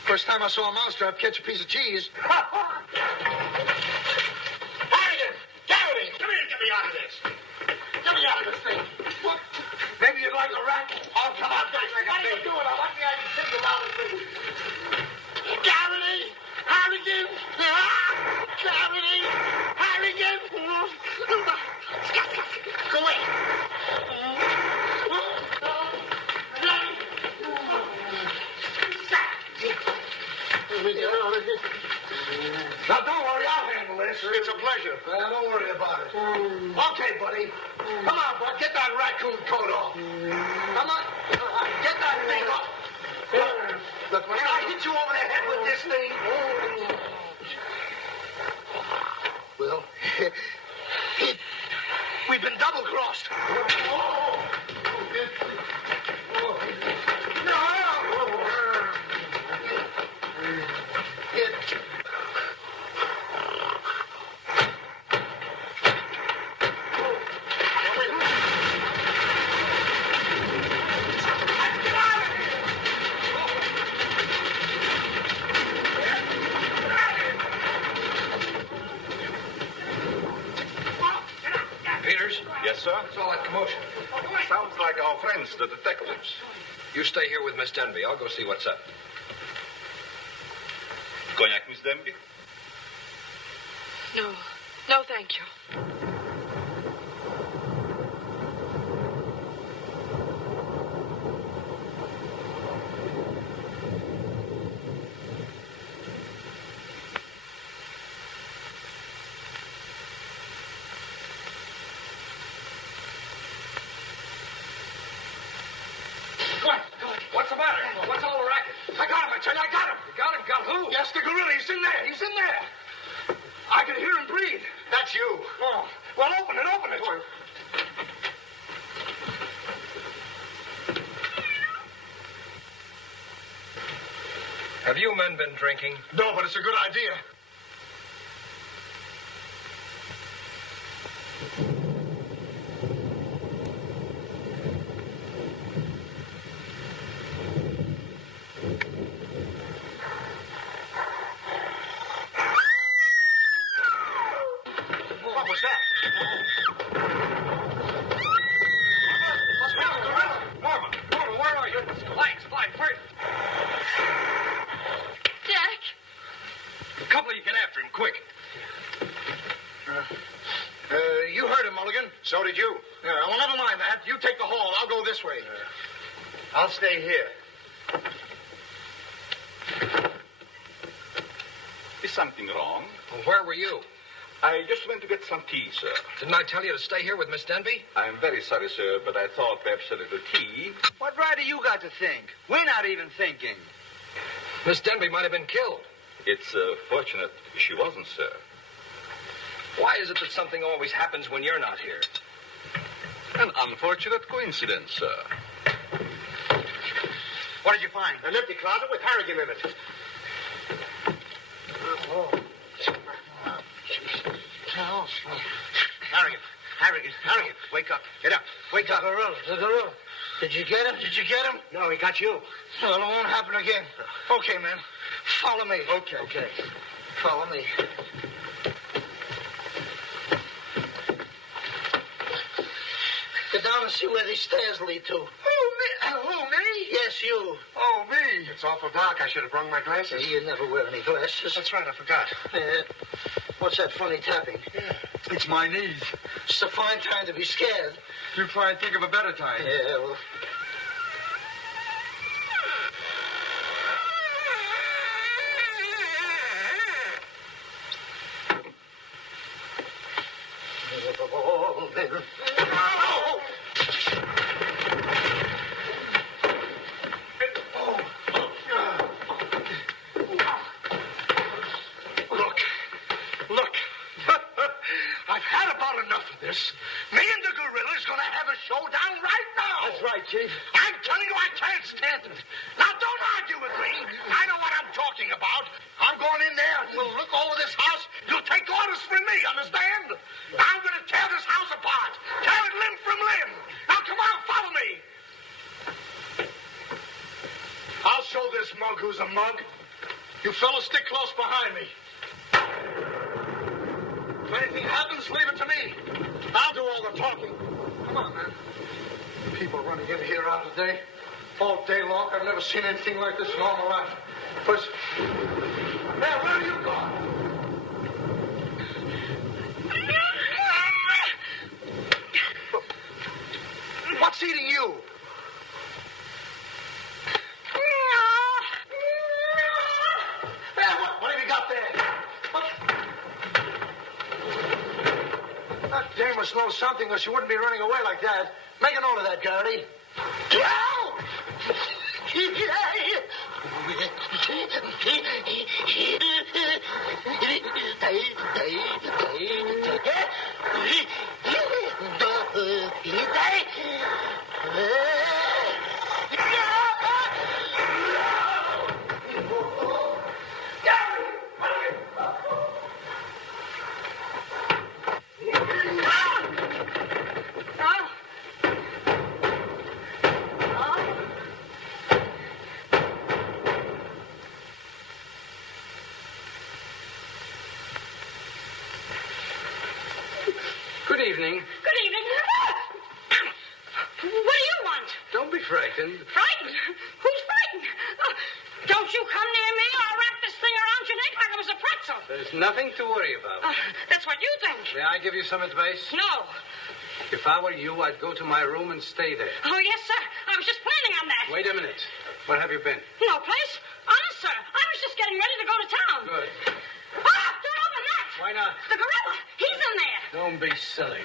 First time I saw a mousetrap catch a piece of cheese. Harrigan! Garrity! Come here and get me out of this. Get me out of this thing. What? Maybe you'd like a rat? Oh, come on, guys. What are you doing? I want the idea to think about it. Garrity! Harrigan! Garrity! Harrigan! Go away. Now, don't worry, I'll handle this. It's a pleasure. Well, don't worry about it. Okay, buddy. Come on, bud. Get that raccoon coat off. Come on. Get that thing off. Look, when I hit you over the head with this thing... Well, we've been double-crossed. Yes, sir? What's all that commotion? Sounds like our friends, the detectives. You stay here with Miss Denby. I'll go see what's up. Cognac, Miss Denby? No. No, thank you. What's the matter? What's all the racket? I got him, I tell you, I got him. You got him? Got who? Yes, the gorilla. He's in there. He's in there. I can hear him breathe. That's you. Oh, well, open it, open it. Have you men been drinking? No, but it's a good idea. What was that? Norma, where are you? Flanks, fly first. Jack! A couple of you get after him, quick. You heard him, Mulligan. So did you. Yeah, well, never mind that. You take the hall. I'll go this way. I'll stay here. Is something wrong? Well, where were you? I just went to get some tea, sir. Didn't I tell you to stay here with Miss Denby? I'm very sorry, sir, but I thought perhaps a little tea. What right do you got to think? We're not even thinking. Miss Denby might have been killed. It's fortunate she wasn't, sir. Why is it that something always happens when you're not here? An unfortunate coincidence, sir. What did you find? An empty closet with Harrigan in it. Oh. Harrigan, wake up. Get up. Wake up. The gorilla. Did you get him? No, he got you. Well, it won't happen again. Okay, man. Follow me. Okay. Follow me. Get down and see where these stairs lead to. Who, me? Yes, you. Oh, me. It's awful dark. I should have brought my glasses. You never wear any glasses. That's right, I forgot. What's that funny tapping? It's my knees. It's a fine time to be scared. You try and think of a better time. Yeah, well... Look. I've had about enough of this. Me and the gorilla's gonna have a showdown right now. That's right, Chief. I'm telling you, I can't stand it. Now, don't argue with me. I know what I'm talking about. I'm going in there and we'll look over this house. You'll take orders from me, understand? I'm gonna tear this house apart. Tear it limb from limb. Now, come on, follow me. I'll show this mug who's a mug. You fellas stick close behind me. If anything happens, leave it to me. I'll do all the talking. Come on, man. People running in here out today, all day long. I've never seen anything like this in all my life. First, now, where are you going? What's eating you? What have you got there? That dame must know something or she wouldn't be running away like that. Make a note of that, Garrity. Good evening. Good evening. What do you want? Don't be frightened. Frightened? Who's frightened? Don't you come near me or I'll wrap this thing around your neck like it was a pretzel. There's nothing to worry about. That's what you think. May I give you some advice? No. If I were you, I'd go to my room and stay there. Oh, yes, sir. I was just planning on that. Wait a minute. Where have you been? No place. Honest, sir. I was just getting ready to go to town. Good. Don't open that. Why not? The gorilla. He's in there. Don't be silly.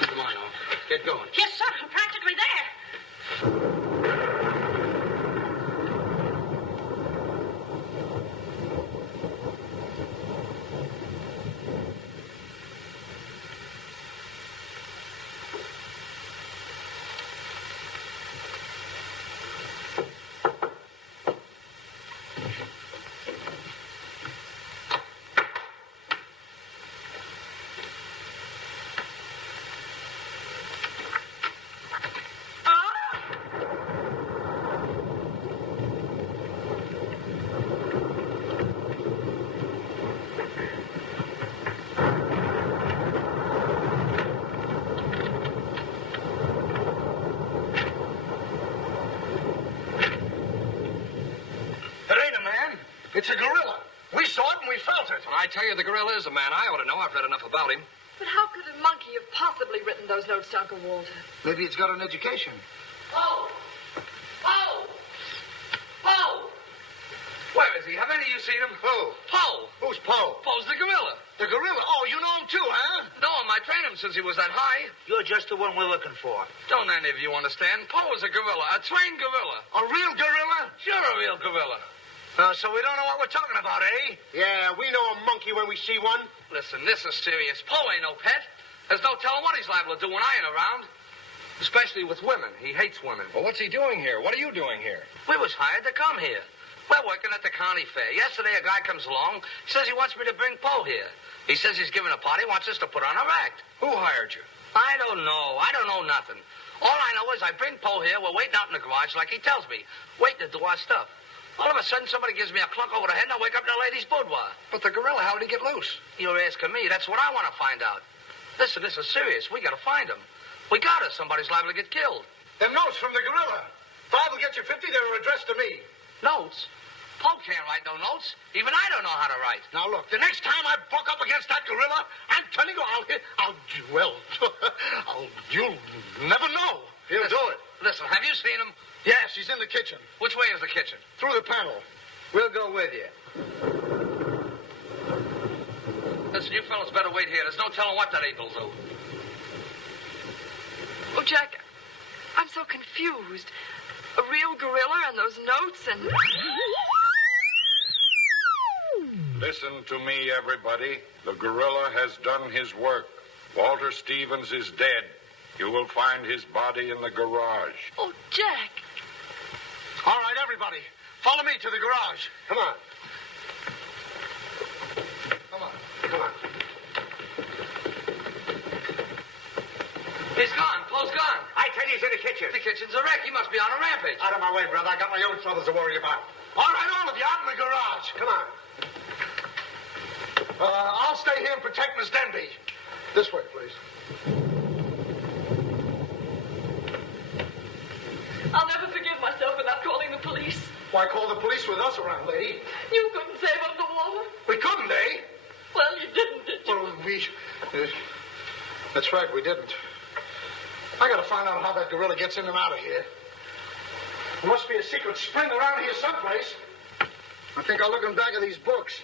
Come on, Norm. Get going. Yes, sir. I'm practically there. It's a gorilla. We saw it and we felt it. When I tell you the gorilla is a man, I ought to know. I've read enough about him. But how could a monkey have possibly written those notes to Uncle Walter? Maybe it's got an education. Oh! Oh! Oh! Where is he? Have any of you seen him? Who? Poe. Who's Poe? Poe's the gorilla. The gorilla? Oh, you know him too, huh? No, I trained him since he was that high. You're just the one we're looking for. Don't any of you understand? Poe is a gorilla, a trained gorilla. A real gorilla? Sure, a real gorilla. So we don't know what we're talking about, eh? Yeah, we know a monkey when we see one. Listen, this is serious. Poe ain't no pet. There's no telling what he's liable to do when I ain't around. Especially with women. He hates women. Well, what's he doing here? What are you doing here? We was hired to come here. We're working at the county fair. Yesterday, a guy comes along, says he wants me to bring Poe here. He says he's giving a party, wants us to put on our act. Who hired you? I don't know. I don't know nothing. All I know is I bring Poe here, we're waiting out in the garage like he tells me, waiting to do our stuff. All of a sudden, somebody gives me a clunk over the head, and I wake up in a lady's boudoir. But the gorilla, how did he get loose? You're asking me. That's what I want to find out. Listen, this is serious. We got to find him. We got it. Somebody's liable to get killed. Them notes from the gorilla. Bob will get you 50. They were addressed to me. Notes? Poe can't write no notes. Even I don't know how to write. Now, look, the next time I buck up against that gorilla, I'm telling you, you'll never know. He'll do it. Listen, have you seen him? Yes, he's in the kitchen. Which way is the kitchen? Through the panel. We'll go with you. Listen, you fellas better wait here. There's no telling what that ape will do. Oh, Jack, I'm so confused. A real gorilla and those notes and... Listen to me, everybody. The gorilla has done his work. Walter Stevens is dead. You will find his body in the garage. Oh, Jack. All right, everybody. Follow me to the garage. Come on. Come on. Come on. He's gone. Poe's gone. I tell you, he's in the kitchen. The kitchen's a wreck. He must be on a rampage. Out of my way, brother. I got my own troubles to worry about. All right, all of you, out in the garage. Come on. I'll stay here and protect Miss Denby. This way, please. I'll never forgive myself without calling the police. Why call the police with us around, lady? You couldn't save up the water. We couldn't, eh? Well, you didn't, did you? Well, that's right, we didn't. I gotta find out how that gorilla gets in and out of here. There must be a secret spring around here someplace. I think I'll look in the back of these books.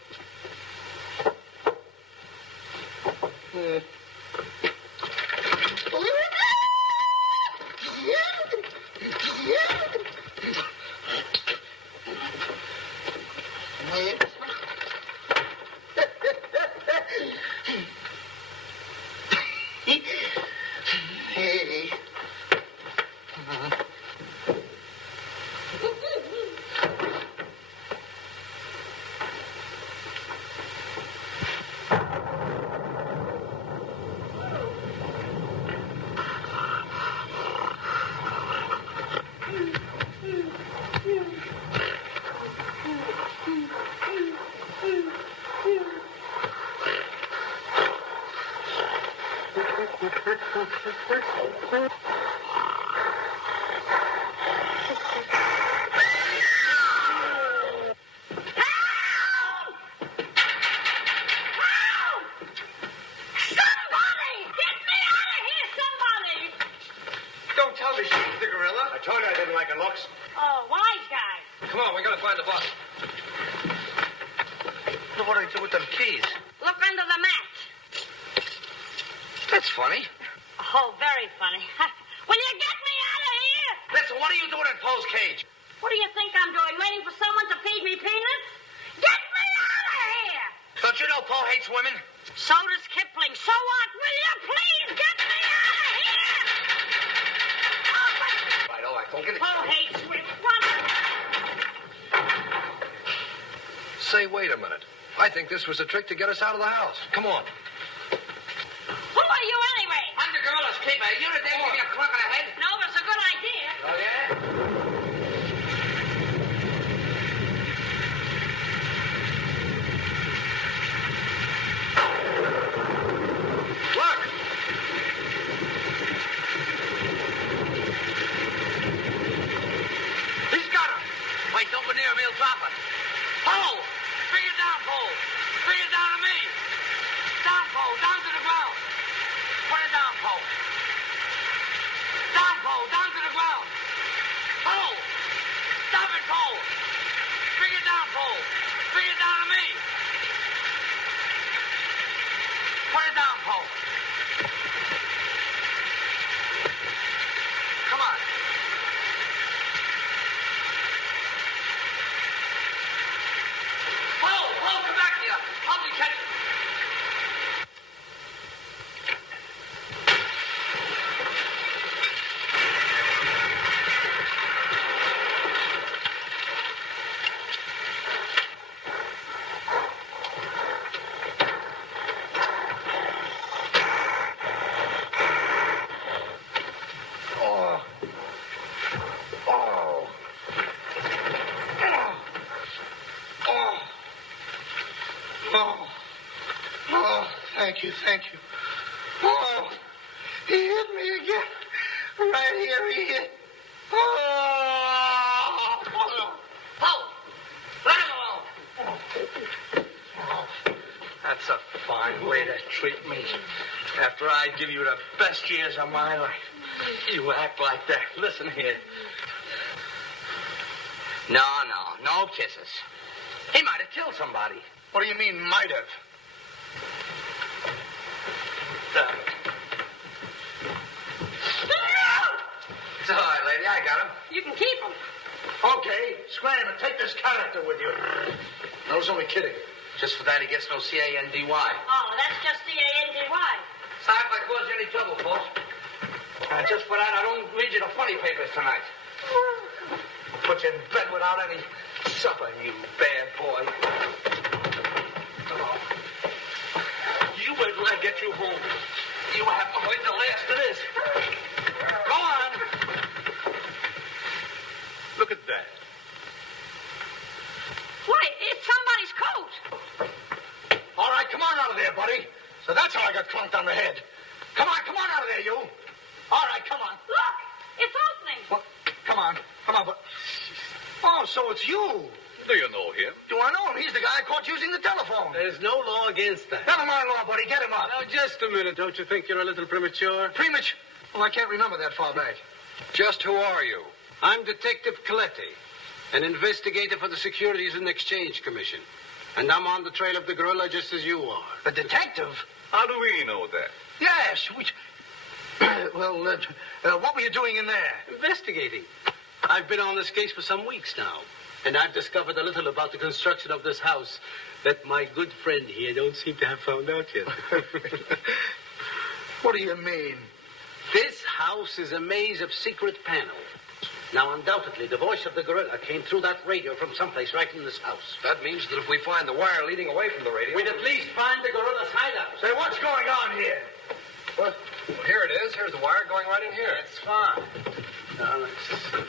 Hey. This was a trick to get us out of the house. Come on. Who are you anyway? I'm the gorilla's keeper. You the day give me a clunk on the head? No, but it's a good idea. Oh, yeah? Look! He's got him. Wait, don't go near him. He'll drop it. Poe! Bring it down, Poe. Bring it down to me. Down, Poe. Down to the ground. Put it down, Poe. Down, Poe. Down to the ground. Poe. Thank you. Oh, he hit me again. Right here, he hit. Oh! Paul! Let him alone! That's a fine way to treat me. After I give you the best years of my life, you act like that. Listen here. No kisses. He might have killed somebody. What do you mean, might have? It's all right, lady. I got him. You can keep him. Okay, scram and take this character with you. I was only kidding. Just for that, he gets no C-A-N-D-Y. Oh, that's just C-A-N-D-Y. Sorry if I caused you any trouble, folks. Just for that, I don't read you the funny papers tonight. I'll put you in bed without any supper, you bad boy. Oh. You wait till I get you home. You have to wait the last of this. Go on. Look at that. Why, it's somebody's coat. All right, come on out of there, buddy. So that's how I got clunked on the head. Come on out of there, you. All right, come on. Look, it's opening. Well, come on, but... Oh, so it's you. Do you know him? Do I know him? He's the guy I caught using the telephone. There's no law against that. Never mind law, buddy. Get him up. Now, just a minute. Don't you think you're a little premature? Premature? Well, I can't remember that far back. Just who are you? I'm Detective Coletti, an investigator for the Securities and Exchange Commission. And I'm on the trail of the gorilla just as you are. The detective? How do we know that? Yes. Well, what were you doing in there? Investigating. I've been on this case for some weeks now. And I've discovered a little about the construction of this house that my good friend here don't seem to have found out yet. What do you mean? This house is a maze of secret panels. Now, undoubtedly, the voice of the gorilla came through that radio from someplace right in this house. That means that if we find the wire leading away from the radio... we'd at least find the gorilla's hideout. Say, what's going on here? What? Well, here it is. Here's the wire going right in here. That's fine. Now, let's see.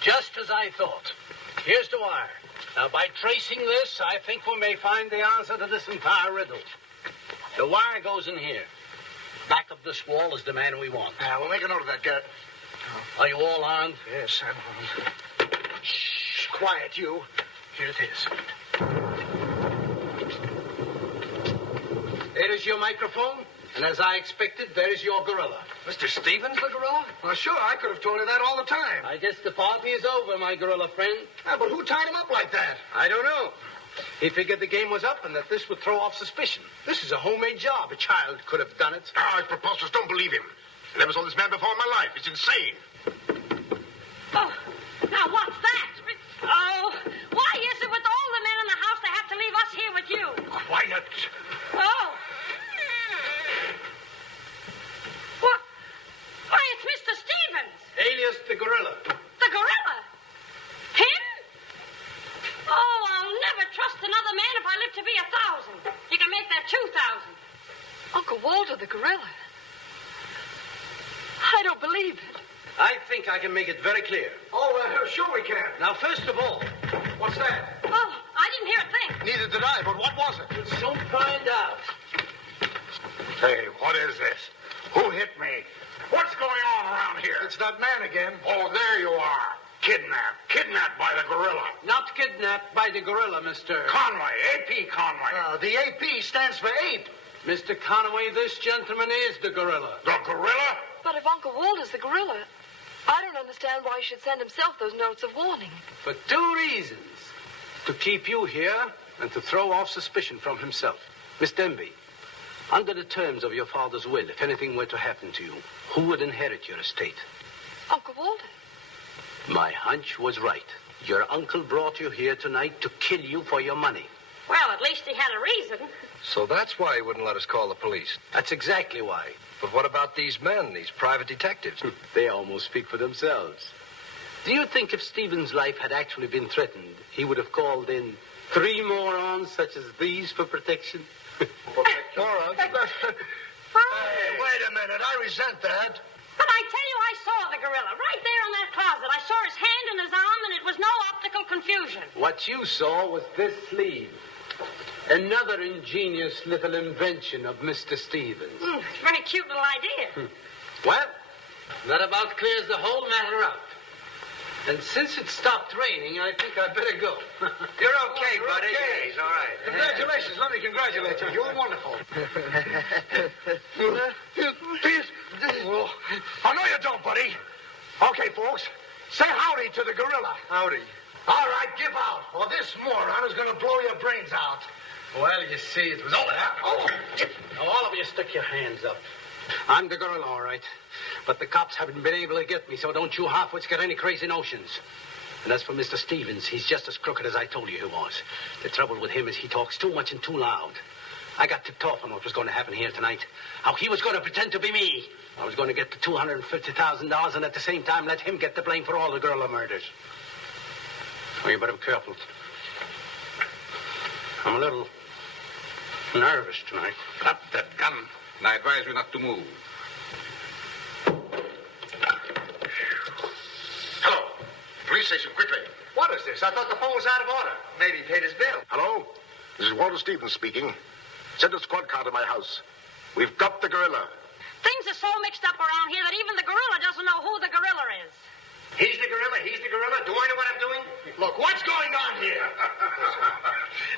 Just as I thought. Here's the wire. Now, by tracing this, I think we may find the answer to this entire riddle. The wire goes in here. Back of this wall is the man we want. We'll make a note of that, Garrett. Are you all armed? Yes, I'm armed. Shh, quiet, you. Here it is. There is your microphone, and as I expected, there is your gorilla. Mr. Stevens, the gorilla? Well, sure, I could have told you that all the time. I guess the party is over, my gorilla friend. But who tied him up like that? I don't know. He figured the game was up and that this would throw off suspicion. This is a homemade job. A child could have done it. It's preposterous. Don't believe him. I never saw this man before in my life. It's insane. Oh, now what's that? Oh, why is it with all the men in the house they have to leave us here with you? Quiet. Oh. What? Why, it's Mr. Stevens. Alias the gorilla. The gorilla? Him? Oh, I'll never trust another man if I live to be 1,000. You can make that 2,000. Uncle Walter, the gorilla. I don't believe it. I think I can make it very clear. Sure we can. Now, first of all, What's that? Oh, I didn't hear a thing. Neither did I, but what was it? we'll soon find out. Hey, what is this? Who hit me? What's going on around here? It's that man again. Oh, there you are. Kidnapped. Kidnapped by the gorilla. Not kidnapped by the gorilla, Mr. Conway. A.P. Conway. The AP stands for ape. Mr. Conway, this gentleman is the gorilla. The gorilla? But if Uncle Walter's the gorilla, I don't understand why he should send himself those notes of warning. For 2 reasons. To keep you here and to throw off suspicion from himself. Miss Denby, under the terms of your father's will, if anything were to happen to you, who would inherit your estate? Uncle Walter. My hunch was right. Your uncle brought you here tonight to kill you for your money. Well, at least he had a reason. So that's why he wouldn't let us call the police. That's exactly why. But what about these men, these private detectives? They almost speak for themselves. Do you think if Stephen's life had actually been threatened, he would have called in 3 morons such as these for protection? Morons? Hey, wait a minute. I resent that. But I tell you, I saw the gorilla, right there in that closet. I saw his hand and his arm, and it was no optical confusion. What you saw was this sleeve. Another ingenious little invention of Mr. Stevens. It's a very cute little idea. Well, that about clears the whole matter up. And since it stopped raining, I think I'd better go. You're okay, buddy. Okay. He's all right. Congratulations. Let me congratulate you. You're wonderful. Please. Oh, no, you don't, buddy. Okay, folks. Say howdy to the gorilla. Howdy. All right, give out, or this moron is going to blow your brains out. Well, you see, it was all that. Oh, now all of you stick your hands up. I'm the gorilla, all right. But the cops haven't been able to get me, so don't you halfwits get any crazy notions. And as for Mr. Stevens, he's just as crooked as I told you he was. The trouble with him is he talks too much and too loud. I got tipped off on what was going to happen here tonight. How he was going to pretend to be me. I was going to get the $250,000 and at the same time let him get the blame for all the gorilla murders. Oh, you better be careful. I'm a little nervous tonight. Drop that gun, and I advise you not to move. Hello. Police station, quickly. What is this? I thought the phone was out of order. Maybe he paid his bill. Hello? This is Walter Stevens speaking. Send a squad car to my house. We've got the gorilla. Things are so mixed up around here that even the gorilla doesn't know who the gorilla is. He's the gorilla. He's the gorilla. Do I know what I'm doing? Look, what's going on here?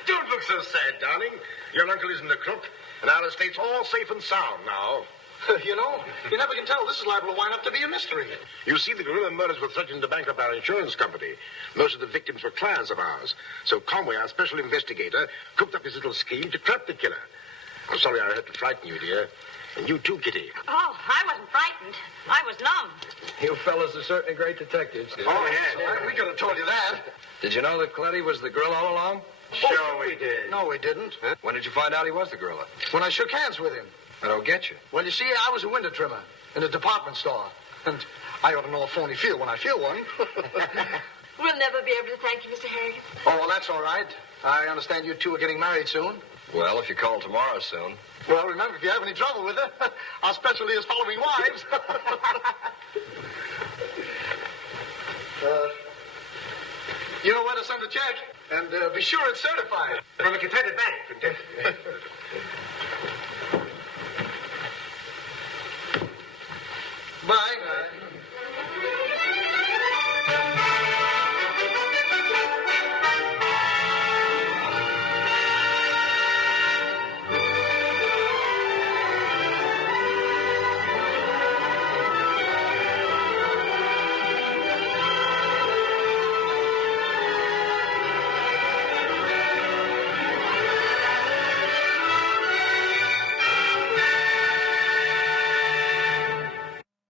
Don't look so sad, darling. Your uncle isn't a crook, and our estate's all safe and sound now. You know, you never can tell. This is liable to wind up to be a mystery. You see, the gorilla murders were threatening to bankrupt our insurance company. Most of the victims were clients of ours. So Conway, our special investigator, cooked up his little scheme to trap the killer. I'm sorry I had to frighten you, dear. And you too, Kitty. Oh, I wasn't frightened. I was numb. You fellas are certainly great detectives. Oh, yeah. We could have told you that. Did you know that Coletti was the gorilla all along? Sure we did. No, we didn't. Huh? When did you find out he was the gorilla? When I shook hands with him. I don't get you. Well, you see, I was a window trimmer in a department store. And I ought to know a phony feel when I feel one. We'll never be able to thank you, Mr. Harrigan. Oh, well, that's all right. I understand you two are getting married soon. Well, if you call tomorrow soon. Well, remember, if you have any trouble with her, our specialty is following wives. You know where to send the check, and be sure it's certified. From a Confederate bank. Bye.